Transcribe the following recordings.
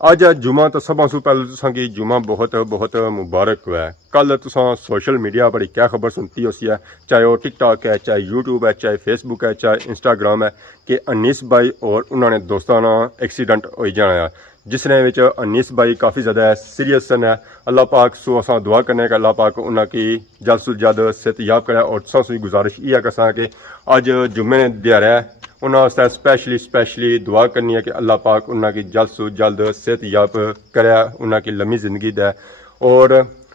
अज जुमा तो सब सू पहले तुसांगी जुमा बहुत बहुत मुबारक हुआ है। कल तुसां सोशल मीडिया बड़ी क्या खबर सुनती हो सी है, चाहे वो टिकटॉक है, चाहे यूट्यूब है, चाहे फेसबुक है, चाहे इंस्टाग्राम है कि अनीस भाई और उन्होंने दोस्तों ना एक्सीडेंट हो जाना है, जिसने विच अनीस भाई काफ़ी ज़्यादा सीरियस है। अल्लाह पाक सो असा दुआ करने का अल्लाह पाक उन्होंने जल्द से जल्द सेहत याब करे। और तुसां सी गुजारिश ये कसा कि अज जुम्मे ने दिहाड़ा है उन्होंने स्पैशली दुआ करनी है कि अल्लाह पाक उन्होंने जल्द से जल्द सेहत याब करे, उन्होंने लम्मी जिंदगी दे और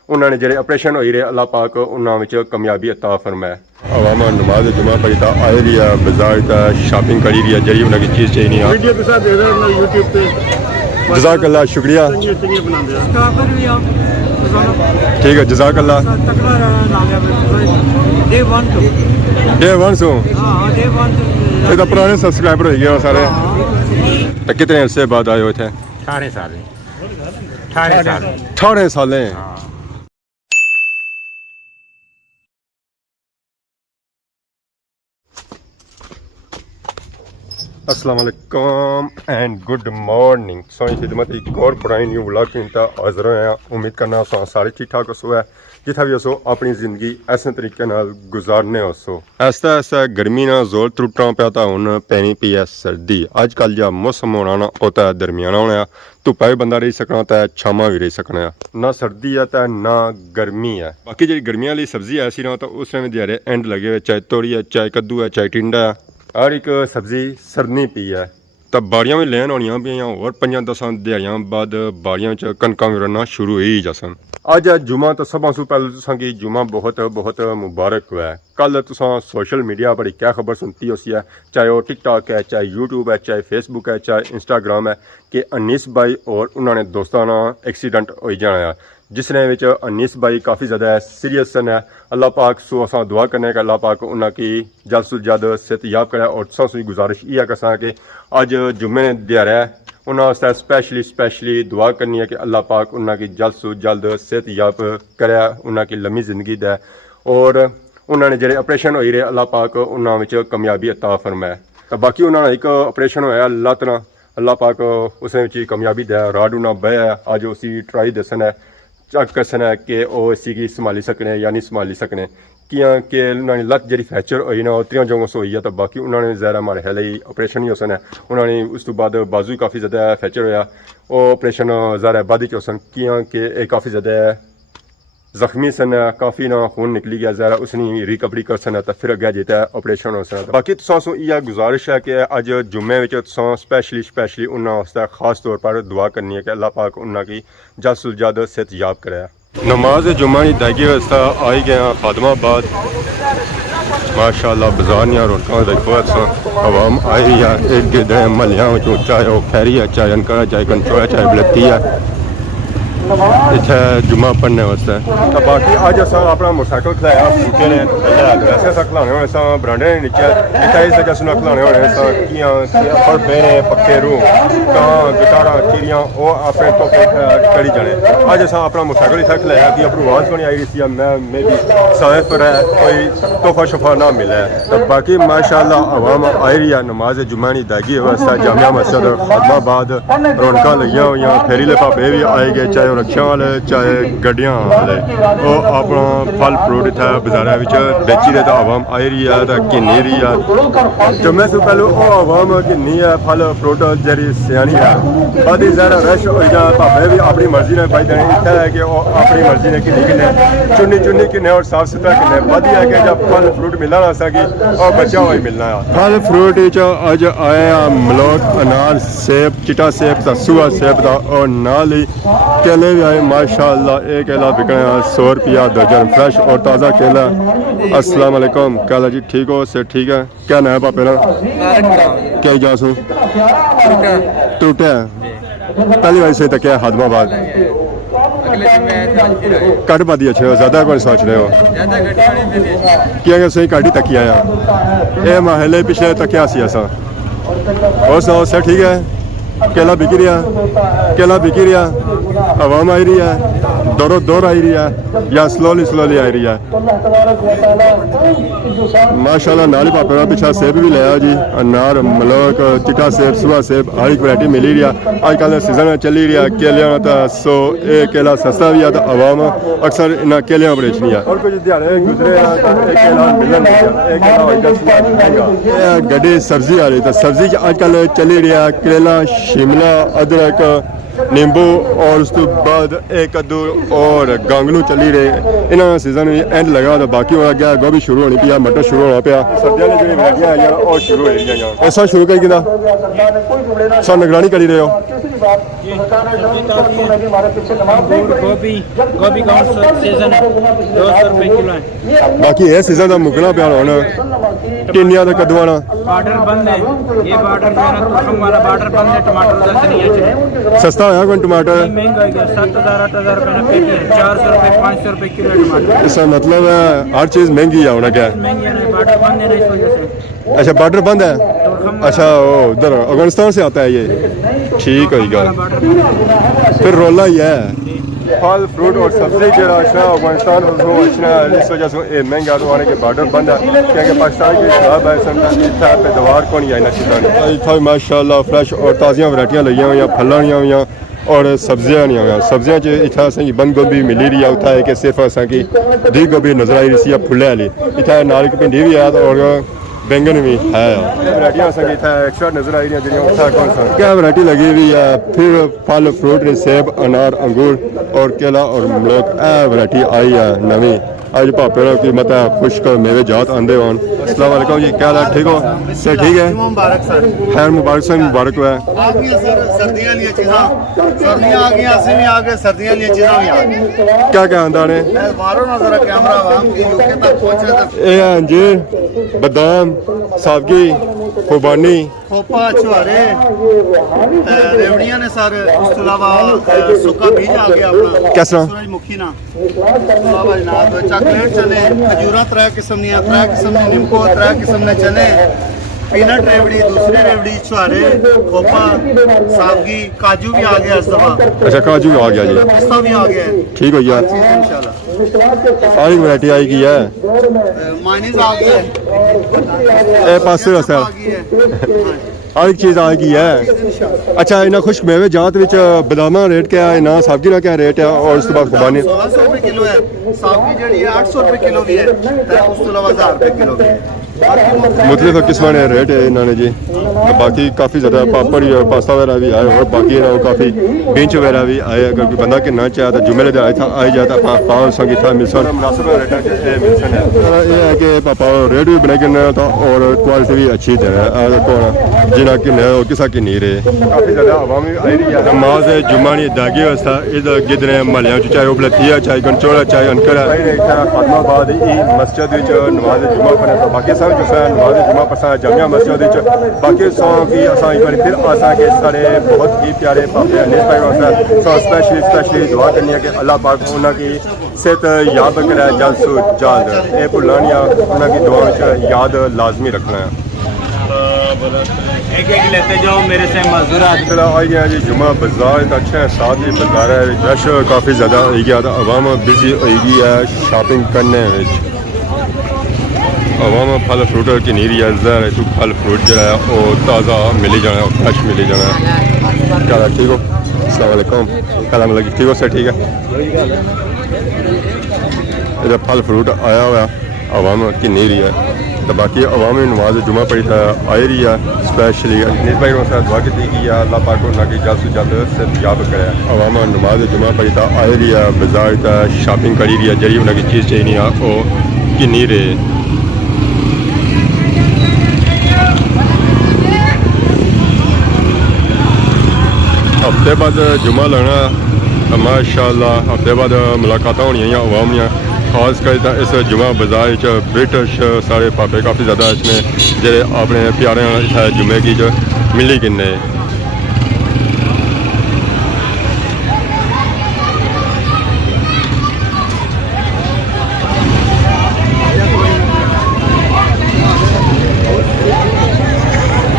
उन्होंने जो ऑपरेशन हो रहे अल्लाह पाक उन्होंने कामयाबी अता फरमाए। अवामा नमाज जुमा पढ़ी था आए रही है बाजार का शॉपिंग करी रही है जी उन्होंने चीज़ चाहिए। जज़ाक अल्लाह, शुक्रिया, ठीक है, जज़ाक अल्लाह। डे वन सो ये तो पुराने सब्सक्राइबर हो गए सारे। तो कितने अरसे बाद आए हो थे? 18 साल। 18 साल। अस्सलाम वालेकुम एंड गुड मॉर्निंग। सोनी खिदमत एक और पुरानी न्यू व्लॉग की हाजिर हैं। उम्मीद करना सारे ठीक ठाक हो, जिथा भी हो अपनी जिंदगी ऐसे तरीके नाल गुजारने हो। ऐसा ऐसा गर्मी ना जोर त्रुटना पाया तो हुण पैनी पई है सर्दी। अजकल जो मौसम होना ना होता है दरमियाना होना, धुप्पा भी बंदा रही सकना तो छावां भी रही सकना, ना सर्दी है तो ना गर्मी है। बाकी जी गर्मियों वाली सब्जी ऐसी ना तो उस टाइम दिहाड़े एंड लगे हुए, चाहे तोड़ी है, चाहे कद्दू है, चाहे टिंडा है, हर एक सब्जी सरनी पी है। तो बाड़ियां भी लैन होनियां पियां और 5-10 दिहाड़ियां बाद बाड़ियां च कनकां भी रना शुरू ही जासन। अज जुमा तो सब सू पहले तुसांगी जुमा बहुत बहुत मुबारक हुआ है। कल तुसां सोशल मीडिया बड़ी क्या खबर सुनती हो सी है, चाहे वो टिकटॉक है, चाहे यूट्यूब है, चाहे फेसबुक है, चाहे इंस्टाग्राम है कि अनीस भाई और उन्होंने दोस्तों ना एक्सीडेंट हो जाना है, जिसने विच अनीस भाई काफ़ी ज़्यादा सीरियस है। अल्लाह पाक सो असा दुआ करने का अल्लाह पाक उन्होंने जल्द से जल्द सेहत याब करे। और तुसां सी गुजारिश ये कसा कि अज जुम्मे ने दिहाड़ा है उन्होंने स्पैशली दुआ करनी है कि अल्लाह पाक उन्होंने जल्द से जल्द सेहत याब करे, उन्होंने लम्मी जिंदगी दे और उन्होंने जो ऑपरेशन हो रहे अल्लाह पाक उन्होंने कामयाबी अता फरमाए। तो बाकी उन्होंने एक ऑपरेशन होया लत्त ना, अल्लाह पाक उस कामयाबी दे। राड उन्हें बह है अज उसी ट्राई दसन है चेक करना है कि वह इसी संभाली सकने या नहीं संभाली सकने, कियां कि उन्होंने लत्त जी फ्रैक्चर हुई ना 3 जोंगों से हुई है। तो बाकी उन्होंने ज़ाहिर मारे हाले ऑपरेशन ही हो सन है। उन्होंने उस तो बाद बाजू काफ़ी ज़्यादा फ्रैक्चर होया, वो ऑपरेशन ज़ाहिर बाद ही सन कियां कि काफ़ी ज़्यादा जख्मी सन, काफ़ी ना खून निकली गया, ज़रा उसने रिकवरी कर सन तो फिर अगे जेता ऑपरेशन हो सन। बाकी तुसां यह गुजारिश है कि अज जुम्मे में तुसां स्पैशली उन्होंने खास तौर पर दुआ करनी है कि अल्लाह पाक उन्होंने जल्द से जल्द सेहत याब करे। नमाज जुम्मा की दायगी व्यवस्था आई गया खादमाबाद माशाअल्लाह। बाजार नहीं रोडों देखो आवाम आई है इर्द गिर्द महलिया, चाहे वह खैरी है, चाहे अनकर है, चाहे कंचो है, चाहे बलती है, इतना जुम्मा पढ़ने वास्ते। तो बाकी अज अस अपना मोटरसाइकिल खलाया बूटे ने वैसे अस खलाने होने स बरांडे ने नीचे इतना इस जगह सुना खलाने होने स कियां बेने पक्के रूह कां गिटारा चिड़ियां वो अपने तोहफे करी जाने। अज अस अपना मोटरसाइकिल इतना खलाया कि अपनी आवाज़ बनी आई रही मैं भी साइफ पर है कोई तोहफा शोफा ना मिला है। तो बाकी माशाअल्लाह आवाम आई रही है नमाज जुम्मा की अदायगी व्यवस्था जामिया मस्जिद खादमाबाद रौनक लगियां हुई, फेरीले भापे भी आए गए, चाहे रक्षा वाले चाहे गड्डियां वाले, वो अपना फल फ्रूट इतना बाजारा बेची रहे। तो आवाम आई रही है तो किन्नी रही है जुम्मे से पहले वो आवाम किन्नी है फल फ्रूट जी सियानी है बाकी ज़रा रश हो जाए भापे भी अपनी मर्जी ने पाई देने। इतना है कि वो अपनी मर्जी ने किन्नी चुनी किन्ने और साफ सुथरा किन्ने बाकी है कि जब फल फ्रूट मिलना ना सकी और बचा हुआ ही मिलना है। फल फ्रूट अज आए मलोट अनार सेब चिट्टा सेब का सूआ सेब का और नाल ही केले भी आए माशाअल्लाह। एक केला बिकना 100 रुपया दर्जन फ्रेश और ताज़ा केला। अस्सलाम वालेकुम, क्या जी ठीक हो? से ठीक है। क्या नाम है पापे ना? क्या जासू टूटे पहली बार से तक हादमाबाद कट पाती अच्छे ज़्यादा कोई सोच रहे हो क्या सही काटी तकी आया ये महले पिछले तकिया सी ऐसा और सुनाओ सर ठीक है। केला बिकी रहा आवाम आई रही है दौर आई रही है या स्लोली आई रही है। माशाल्लाह नाल ही पापे का पिछा सेब भी लिया जी, अनार मलोक चिट्टा सेब सुबह सेब हर एक वैरायटी मिली रही है। अजकल सीजन चली रही है केलियां का, सो ये केला सस्ता भी है तो आवाम अक्सर इन केलियां बेचनी है। और कुछ दिहाड़े गुजरे गड्डी सब्जी आ रही तो सब्जी अजकल चली रही है करेला शिमला अदरक नींबू और उस तो बाद एक कद्दू और गांगलू चली रहे। इन्होंने सीजन भी एंड लगा तो बाकी हो गया, गोभी शुरू होनी पिया, मटर शुरू होना पिया, सर्दियों की जो वैरायटियां आई और शुरू हो रही हैं। ऐसा शुरू कर किदा सर निगरानी करी रहे हो? बाकी ये सीजन का मुकना पिया होना टिंडिया तो कद्दू आना बार्डर बंद है, ये बार्डर वाला बार्डर बंद है, टमाटर सस्ता होया कौन टमाटर महंगा हो गया, 7,000 8,000 रुपये पेटी है, 400 रुपये 500 रुपये किलो टमाटर। इसका मतलब है हर चीज़ महंगी है होना क्या? महंगी है, बार्डर बंद है ना इस वजह से। अच्छा बार्डर बंद है, अच्छा वो उधर अफगानिस्तान से आता है ये, ठीक होगा फिर रोला ही है। फल फ्रूट और सब्जी जो अफगानिस्तान इस वजह से महंगा तो आने के बार्डर बंद है क्योंकि पाकिस्तान की खराब है इतना पैदावार को नहीं आई ना चीज़ों इतना माशाल्लाह फ्रैश और ताज़ियाँ वैरायटियाँ लगियां हुई फल हुई और सब्जियां नहीं हुई। सब्जियां इतना असें बंद गोभी मिली रही है, उतना है कि सिर्फ असें की दी गोभी नजर आई रही है फुल्ले वाली, इतना नाल की भिंडी भी है और बैंगन भी है। वैरायटियां एक्स्ट्रा नजर आई रही हैं क्या वैरायटी लगी हुई है। फिर फल फ्रूट सेब अनार अंगूर और केला और मलोक वैरायटी आई है नवी। आज भापे की मत है खुश्क मेवे जात आंदे वन। अस्सलाम वालेकुम जी, क्या हाल ठीक हो? सर ठीक है, मुबारक सर। खैर मुबारक सर, मुबारक है। सर्दियां लिए चीज़ां सर्दियां आ गई, असें भी आ गए, सर्दियां लिए चीज़ां भी आ गई। क्या क्या आंदा ने मारो ना जरा कैमरा आवाम की यूके तक पहुंचे। ये अंजीर बादाम सावगी खुबानी खोपा छुहारे रेवड़ियां ने सर, उस तो अलावा सुक्का बीज आ गया अपना किस तरह सूरजमुखी ना, उस तो अलावा जनाब चॉकलेट चने खजूरा 3 किस्म दी 3 किस्म दे निम्को 3 किस्म ने चने पीनट रेवड़ी दूसरी रेवड़ी छुहारे खोपा सावगी काजू भी आ गया इस दफा। अच्छा काजू भी आ गया जी, पिस्ता भी आ गया ठीक हो गया इंशाल्लाह। सारी वैरायटी आई की है। मायनीज आ गई है, ए पास आ गई है हर एक चीज़ आ गई है। अच्छा इन्हें खुश्क मेवे जात विच बादामा रेट क्या है ना सावगी ना क्या रेट है और उस बाद खुबानी 1600 रुपये किलो है, सावगी जड़ी है 800 रुपये किलो भी है, उस तो अलावा 1000 रुपये किलो भी है। मुख्तलिफ किस्म के रेट है इन्होंने जी। तो बाकी काफ़ी ज़्यादा पापड़ और पास्ता वगैरह भी आए और बाकी ना काफ़ी बेंच वगैरह भी आए। अगर कोई बंदा कि ना चाहे तो जुम्मे दिन आई जाए तो आप 500 की था मिलसन मुनासिब रेट है। ये है कि पापा रेट भी बनाए गिन था और क्वालिटी भी अच्छी दे रहा है जिना कि और किसा की नहीं रहे। काफ़ी ज़्यादा आवाम भी आई रही है। नमाज जुम्मा नहीं दागी व्यवस्था इधर गिदरे महलिया चाहे उबलती है चाहे गंचोड़ा चाहे अनकर फातमाबाद मस्जिद नमाज जुम्मा पढ़े बाकी सब जो है नमाज जुम्मा पढ़ा जामिया मस्जिद बाकी सौ की असा एक बार फिर आसा के सारे बहुत ही प्यारे पापे अनिस भाई सौ स्पेशली दुआ करनी है कि अल्लाह पाक उन्होंने की सेहत याद करे जल्द से जल्द ये भुलानिया उन्होंने की दुआ याद लाजमी रखना है। एक एक लेते जाओ मेरे से मजदूर आई गया जी जुम्मा बाजार तो अच्छा है, साथ ही बाजार है रश काफ़ी ज़्यादा हो गया तो आवाम बिजी होगी है शॉपिंग करने आवाम फल फ्रूट की नहीं रही है तो फल फ्रूट जो है वो ताज़ा मिली जाना है फ्रेश मिली जाना है। क्या ठीक हो? अस्सलाम वालेकुम, क्या लगी ठीक हो सर? ठीक है इधर फल फ्रूट आया हुआ आवाम की नहीं रही है तो बाकी अवामी नमाज जुम्मा पढ़ी तो आई रही है स्पेशली अनिस भाई दुआ की कि अल्लाह पाक ना कि जल्द से जल्द से याद करे। अवाम नमाज जुम्मा पढ़ी तो आई रही है बाजार तो शॉपिंग करी रही है जड़ी उन्हें चीज़ चाहिए है वो कि नहीं रहे। हफ्ते बाद जुम्मा लगना माशाअल्लाह, हफ्ते बाद मुलाकात होनी अवाम दियाँ खास कर इस जुम्मा बाजार ब्रिटिश सारे पापे काफ़ी ज़्यादा इसमें जे अपने प्यारे जुम्मे की जो मिली किन्ने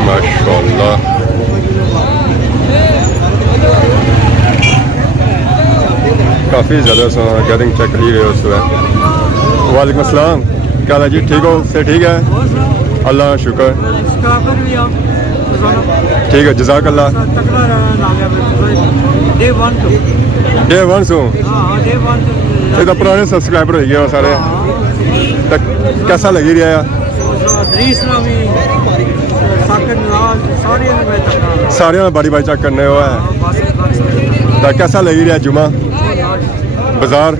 माशाअल्लाह काफ़ी ज़्यादा गैदरिंग चेक करी रहे हो उस वक्त। वालेकुम अस्सलाम, क्या हाल है जी? ठीक हो? से ठीक है, अल्लाह का शुक्र। ठीक है, जज़ाकल्लाह। डे वन सो ये तो पुराने सब्सक्राइबर हो गए सारे। तो कैसा लगी रहा है? सारे बारी बारी चेक करने हुआ है। तो कैसा लगी रहा जुमा बाजार?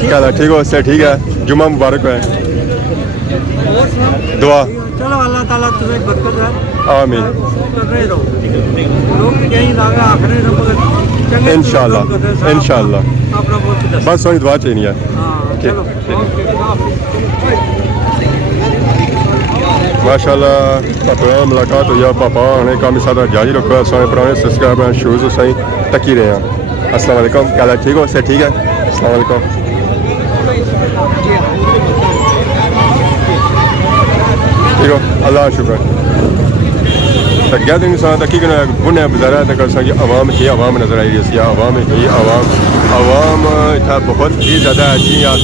क्या ठीक हो? से ठीक है, जुमा मुबारक है। दुआ चलो अल्लाह ताला तुम्हें बरकत है, आमीन करते रहो। लोग यही लागे आखिरी नंबर इंशाल्लाह इंशाल्लाह। अपना बहुत बस सोनी दुआ चाहिए है। चलो माशाल्लाह पापा मुलाकात हुई है। पापा ने काम सारा जारी रखो है। सारे पुराने सब्सक्राइबर शूज़ सही तकी रहे हैं। अस्सलाम वालेकुम, क्या हाल है? ठीक हो? से ठीक है, अस्सलाम वालेकुम। ठीक हो, अल्लाह का शुक्र। तो गैदरिंग तकी बुने बाजार तक आवाम ही आवाम नजर आई रही है। आवाम ही आवाम इतना बहुत ही ज़्यादा अच्छी है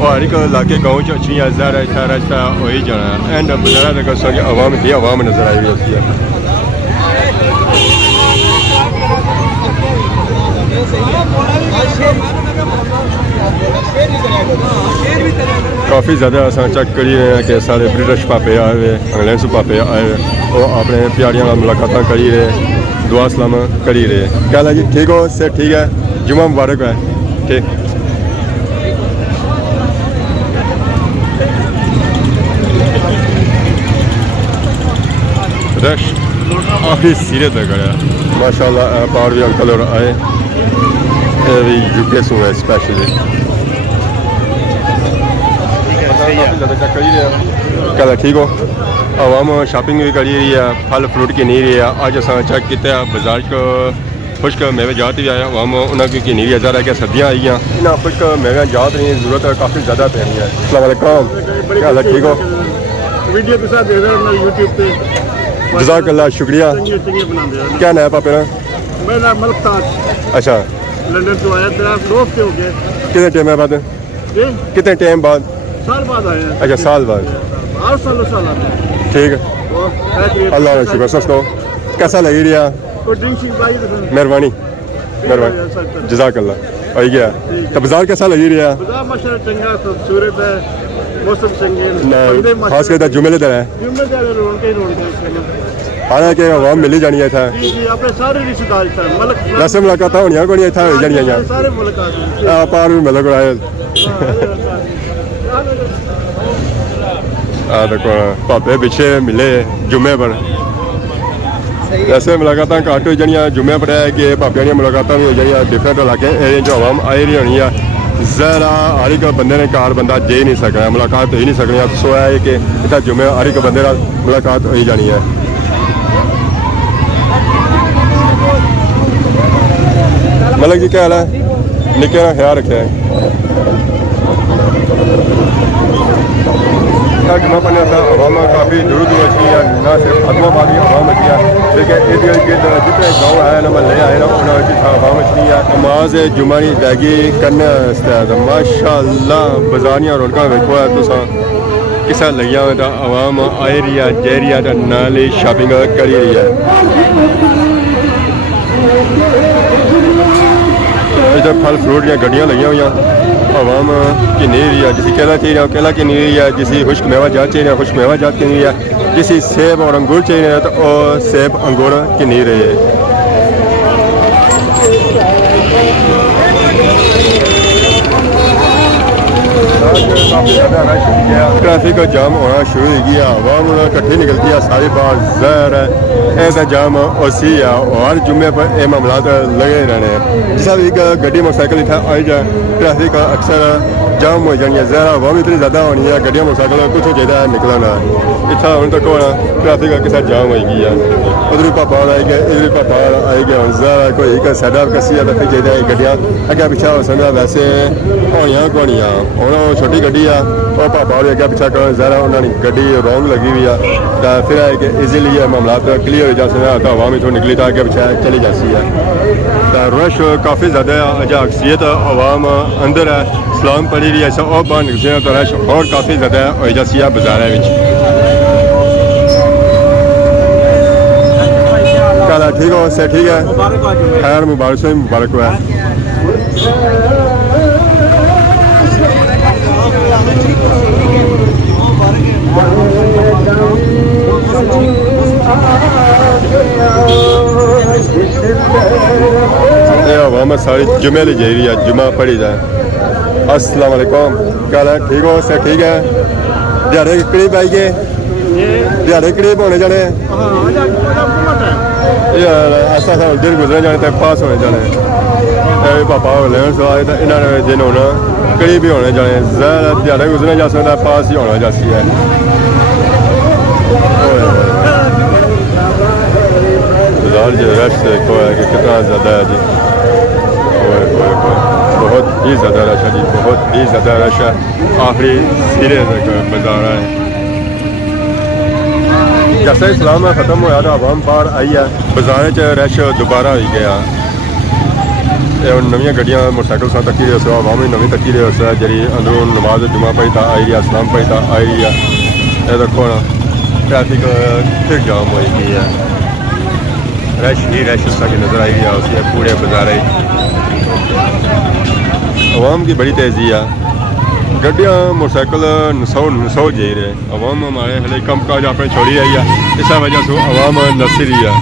और हर एक इलाके गाँव अच्छी है। ज़्यादा इतना रास्ता हो ही जाना एंड बाजार तक आवाम ही आवाम नजर आई रही है। काफ़ी ज़्यादा अस चेक करी रहे हैं कि सारे ब्रिटिश पापे आए हुए, इंग्लैंड से पापे आए हुए, वो अपने प्यारियां मुलाकात करी रहे, दुआ सलाम करी रहे। क्या हाल है जी? ठीक हो? से ठीक है, जुमा मुबारक है। ठीक रश आखिरी सिरे तक आया माशाल्लाह। पार भी अंकल और आए भी यूके से है स्पेशली। क्या ठीक हो? आवाम शॉपिंग भी करी रही है, फल फ्रूट की नहीं रही है। अज अस चेक किया बाजार को खुश्क मेवे जात भी आया आवाम उन्होंने की नहीं रही है। ज़्यादा कि सर्दियाँ आई हैं, इन्हें खुश्क मेवे जात नहीं जरूरत काफ़ी ज़्यादा पैनी है। अस्सलाम वालेकुम, क्या हाल है? ठीक हो? वीडियो के साथ दे रहा हूँ यूट्यूब पे। जज़ाकल्लाह, शुक्रिया। क्या नाम है पापे ना? मेरा नाम मलिक ताज, अच्छा, लंदन से आया। तेरा 2 हफ्ते हो गए। कितने टाइम बाद? जी, कितने टाइम बाद? साल बाद आए हैं। अच्छा, साल बाद। हर साल आते हैं। ठीक है, अल्लाह का शुक्र। सस्तो कैसा लगी रहा? कोई ड्रिंक भाई मेहरबानी मेहरबानी, जज़ाकल्लाह। आई गया तो बाजार कैसा लगी रहा? बाजार माशाल्लाह चंगा खूबसूरत है, मौसम चंगे खास कर जुम्मेदार है। जिम्मेदार रौनक ही रौनक है। हालांकि आवाम मिली जानी है था। जी जी, अपने सारे रिश्तेदार थे। मलक वैसे मुलाकात होनी को नहीं था हो जानी सारे मुलाकात पार भी मिल को आए। देखो भापे पिछे मिले जुम्मे पर। वैसे मुलाकात घट हो जानिया जुम्मे पर है कि भापे मुलाकात भी हो जाए। डिफरेंट इलाके एरिया जो आवाम आई रही होनी है। ज़रा हर एक बंदे ने कार बंदा जे नहीं सकना, मुलाकात हो ही नहीं सकनी। सो है कि इतना जुम्मे हर एक बंदे मुलाकात हो ही जानी है। मलिक जी क्या हाल है? निके का ख्याल रखे है। जुम्मा पढ़ने से आवाम काफ़ी दूर दूर अच्छी है, ना सिर्फ आदमाबाद की आवाम अच्छी है बल्कि जितने गाँव है ना महल आए ना उन्होंने आवाम अच्छी है। नमाज जुम्मा की अदायगी करने माशाअल्लाह बाजारियां रौनक वेखो है तुसा किसा लगिया हुआ था। आवाम आई रही है, जा रही है, नाल ही शॉपिंग करी रही है। इधर फल फ्रूट या गड्डियाँ लगी हुई आवाम की नहीं रही है। जिसी केला चाहिए केला की नहीं रही है, जिसी खुश्क मेवा जात चाहिए खुश्क मेवा जात की नहीं रही है, जिसी सेब और अंगूर चाहिए तो वो सेब अंगूर की नहीं रही है। ट्रैफिक का जाम होना शुरू हो गया, आवाम इकट्ठी निकलती है सारी बात जहर है। ऐसा जाम उसी है और हर जुम्मे पर ये मामला लगे रहने हैं। जिस भी गड्डी मोटरसाइकिल इतना आई जाए ट्रैफिक अक्सर जाम हो जानी है। जहर आवाम इतनी ज़्यादा होनी है, गड्डियाँ मोटरसाइकिल कुछ चाहिए निकलना इतना हूँ तक होना ट्रैफिक का किसा जाम हो गई है। उधर पापा आई गए, इधर पापा आई गए। जरा कोई साइड कसी है तो फिर चाहिए गड्डियाँ अगर पिछा हो सकता। वैसे होनिया घोनिया हूँ छोटी गड्डी आ और पापा और अगर पिछा कर ज़रा उन्होंने गड्डी रॉन्ग लगी हुई है तो फिर है कि इजीली ये मामला क्लियर हो जाते हैं तो हवा में तो निकली था आगे पिछा चली जाती है तो रश काफ़ी ज़्यादा है अजा अक्सरियत आवाम अंदर है सलाम पड़ी रही है ऐसा और बाहर निकलते हैं तो रश और काफ़ी ज़्यादा हो जाती है बाजार क्या ठीक हो से ठीक है खैर मुबारक से मुबारक हुआ हवा में सारी जुमे ली जा रही है जुमा पढ़ी जाए अस्सलाम वालेकुम क्या है ठीक हो से ठीक है दिहाड़े करीब आई गए दिहाड़े करीब होने जाने ऐसा सा दिन गुजरे जाने तक पास होने जाने पापा लेन सो आए तो इन्होंने दिन होना करीब ही होने जाने ज़्यादा दिहाड़े गुजरने जा सकता पास ही होना जाती है बाजार जो रश देखो है कि कितना ज़्यादा है जी बहुत ही ज़्यादा रश है जी बहुत ही ज़्यादा रश है आखिरी सिरे तक बाजार है जैसे इस्लाम ख़त्म होया तो आवाम बाहर आई है बाजार च रश दोबारा हो गया नवी गड्डियां मोटरसाइकिल से तकी रहे हो आवाम नवी तकी रहे हो जी अंदरों नमाज जुमा पढ़ता आई रही है इस्लाम पढ़ता आई रही है ये देखो ना ट्रैफिक फिर जाम हो गई है रश ही रश की नज़र आई है उसके पूरे बाजार आवाम की बड़ी तेज़ी है गड्डियाँ मोटरसाइकिल नसौ जा रहे आवाम हमारे हले कम काज अपने छोड़ी रही है इस वजह से आवाम नसी रही है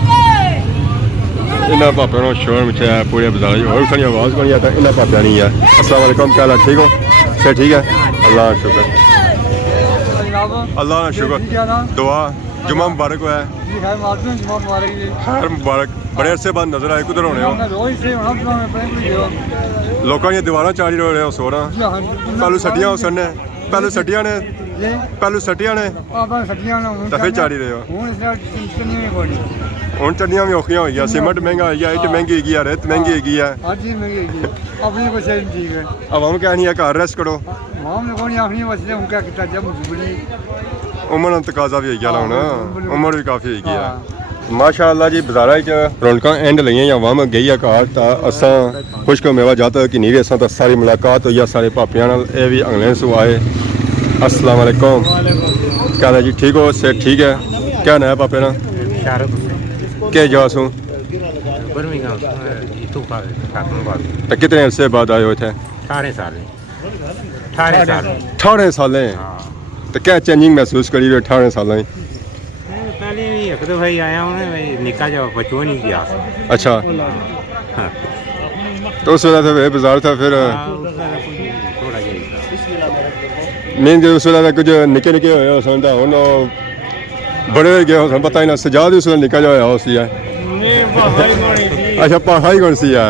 इन्हें पापा शोर मचाया पूरे बाजार और सारी आवाज़ को नहीं आता इन्हें पापा नहीं है अस्सलाम वालेकुम क्या हाल ठीक हो सर ठीक है अल्लाह शुक्र अल्लाह शुक्र दुआ जुमा मुबारक हुआ है खैर मुबारक बड़े अरसे बाद नजर आए कुधर होने हो लोगों की दीवार चाड़ी रहे हो सोना पहलू सटियां हो सर ने पहलू सटियां ने तो फिर चाड़ी रहे हो हूँ चढ़निया भी औखियां हो गई सीमेंट महंगा हो गया इट महंगी होगी है रेत महंगी होगी है आवाम क्या नहीं है घर रेस्ट करो उम्र तकाजा भी हो गया हूँ उम्र भी काफ़ी हो गई है माशाअल्लाह जी बाजारा रौनक एंड लइयां आवाम गई है घर तो असा खुशक मेवा जाता कि नहीं असा तो सारी मुलाकात हुई है सारे पापियां नाल ये भी अगले सू आए अस्सलाम वालेकुम क्या है जी ठीक हो सेहत ठीक है क्या नया पापे ना क्या जासू तो कितने अरसे बाद आए हो थे 18 साल तो क्या चेंजिंग महसूस करी 18 साल पहले एक दो भाई आया हूँ निका जो बचपन ही किया अच्छा तो उस वजह से बाजार था फिर मेन जो उस वजह कुछ निके निके होए समझता हूँ बड़े गए हो पता ही ना सजाद उस निका जो होया उसी है अच्छा पढ़ाई कौन सी है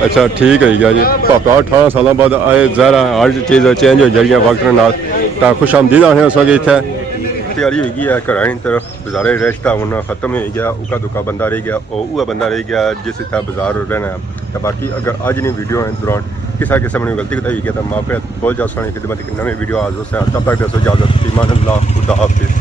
अच्छा ठीक है जी पापा 18 साल बाद आए ज़रा हर चीज़ चेंज हो जाएगी वक्त नाल तो खुश आमदीद आने उसके इतने तैयारी हो गई है घर तरफ बाजारे रेस्ट उन्ना खत्म हो गया उका दुका बंदा रह गया और वह बंदा रह गया जिस इतना बाजार रहना है तो बाकी अगर अज नहीं वीडियो के दौरान किसी किस्म ने गलती बताई गई तो माफी बोल जाओ सोनी खिदमत एक नवी वीडियो आज तब तक दसो इजाजत ईमान अल्लाह खुदा हाफिज़।